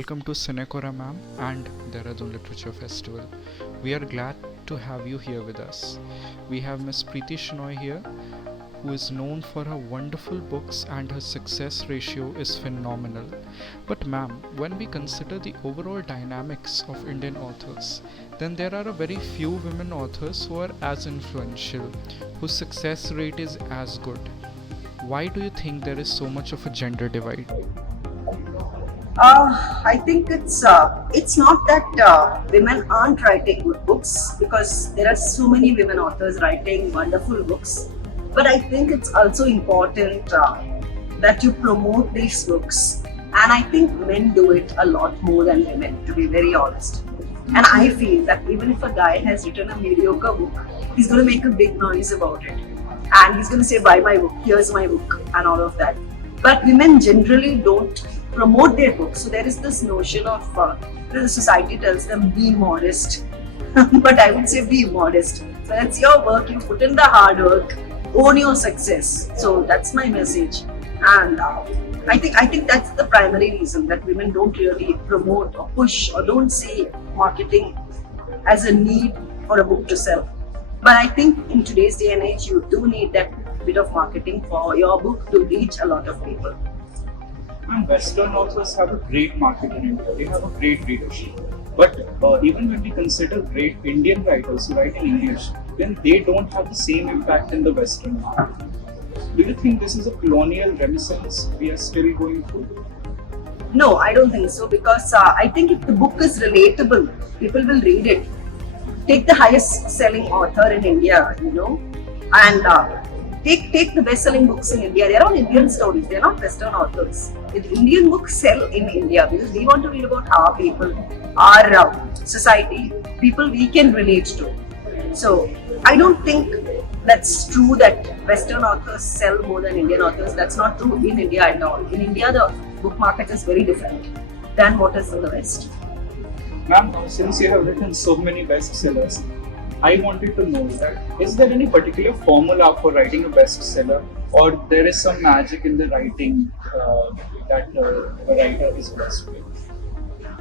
Welcome to CineQuora, ma'am, and Dehradun Literature Festival. We are glad to have you here with us. We have Miss Preeti Shenoy here, who is known for her wonderful books and her success ratio is phenomenal. But ma'am, when we consider the overall dynamics of Indian authors, then there are a very few women authors who are as influential, whose success rate is as good. Why do you think there is so much of a gender divide? I think it's not that women aren't writing good books, because there are so many women authors writing wonderful books. But I think it's also important that you promote these books, and I think men do it a lot more than women, to be very honest. And I feel that even if a guy has written a mediocre book, he's going to make a big noise about it, and he's going to say, "Buy my book, here's my book," and all of that. But women generally don't promote their books. So there is this notion of the society tells them, be modest. But I would say be modest. So that's your work, you put in the hard work, own your success. So that's my message. And I think that's the primary reason that women don't really promote or push or don't see marketing as a need for a book to sell. But I think in today's day and age, you do need that bit of marketing for your book to reach a lot of people. And Western authors have a great market in India. They have a great readership. But even when we consider great Indian writers who write in English, then they don't have the same impact in the Western market. Do you think this is a colonial reminiscence we are still going through? No, I don't think so, because I think if the book is relatable, people will read it. Take the highest selling author in India, and take the best-selling books in India. They're all Indian stories. They're not Western authors. The Indian books sell in India because we want to read about our people, our society, people we can relate to. So I don't think that's true that Western authors sell more than Indian authors. That's not true in India at all. In India, the book market is very different than what is in the West. Ma'am, since you have written so many bestsellers, I wanted to know that is there any particular formula for writing a bestseller, or there is some magic in the writing that a writer is blessed with?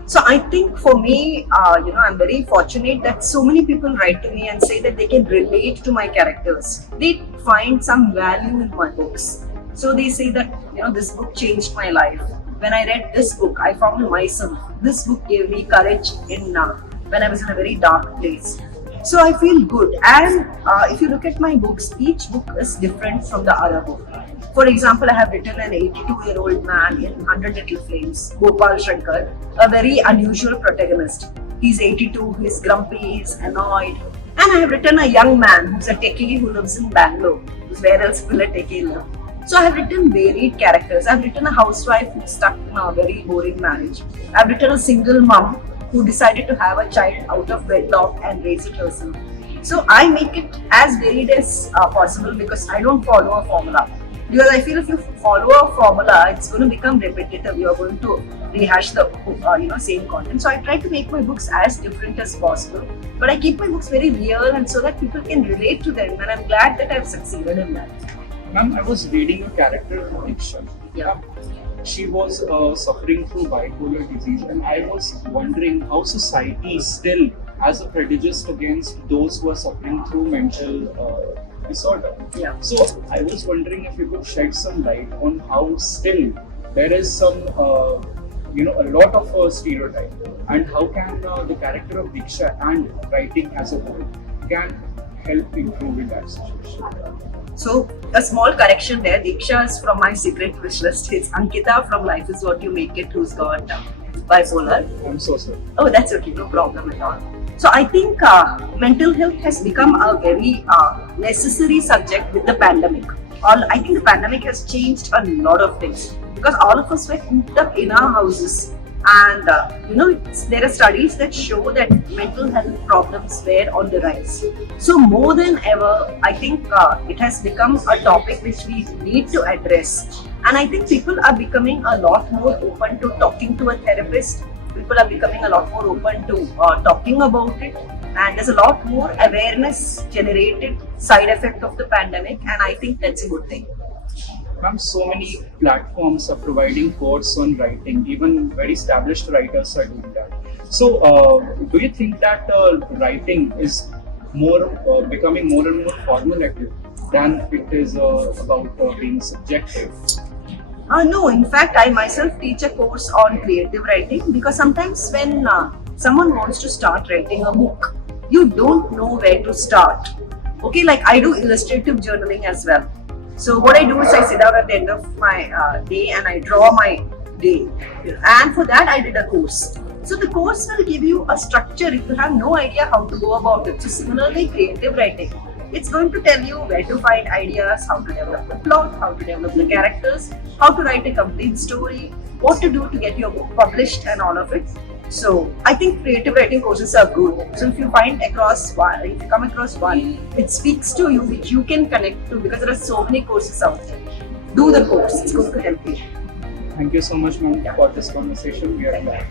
So I think for me, I'm very fortunate that so many people write to me and say that they can relate to my characters. They find some value in my books. So they say that, this book changed my life. When I read this book, I found myself. This book gave me courage when I was in a very dark place. So I feel good. And if you look at my books, each book is different from the other book. For example, I have written an 82-year-old man in 100 Little Flames, Gopal Shankar, a very unusual protagonist. He's 82, he's grumpy, he's annoyed. And I have written a young man who's a techie who lives in Bangalore. Where else will a techie live? So I have written varied characters. I've written a housewife who's stuck in a very boring marriage. I've written a single mom who decided to have a child out of wedlock and raise it herself. So I make it as varied as possible, because I don't follow a formula. Because I feel if you follow a formula, it's going to become repetitive. You're going to rehash the same content. So I try to make my books as different as possible, but I keep my books very real, and so that people can relate to them. And I'm glad that I've succeeded in that. Ma'am, I was reading a character in Diksha. Yeah. She was suffering through bipolar disease, and I was wondering how society still has a prejudice against those who are suffering through mental disorder. Yeah. So I was wondering if you could shed some light on how still there is some, a lot of stereotype, and how can the character of Diksha and writing as a whole can help improve in that situation. So a small correction there. Diksha is from my secret wish list. It's Ankita from Life Is What You Make It, who's got bipolar. I'm so sorry. Oh, that's okay. No problem at all. So I think mental health has become a very necessary subject with the pandemic. I think the pandemic has changed a lot of things, because all of us were cooped up in our houses. And there are studies that show that mental health problems were on the rise. So more than ever, I think it has become a topic which we need to address. And I think people are becoming a lot more open to talking to a therapist. People are becoming a lot more open to talking about it. And there's a lot more awareness generated side effect of the pandemic. And I think that's a good thing. ma'am, so many platforms are providing course on writing. Even very established writers are doing that. So, do you think that writing is more becoming more and more formulative than it is about being subjective? No, in fact, I myself teach a course on creative writing because sometimes when someone wants to start writing a book, you don't know where to start. Okay, like I do illustrative journaling as well. So what I do is I sit down at the end of my day and I draw my day. And for that, I did a course. So the course will give you a structure if you have no idea how to go about it. So similarly, creative writing. It's going to tell you where to find ideas, how to develop the plot, how to develop the characters, how to write a complete story, what to do to get your book published and all of it. So I think creative writing courses are good. So if you come across one, it speaks to you, which you can connect to because there are so many courses out there. Do the course, it's going to help you. Thank you so much, ma'am, for this conversation. We are glad.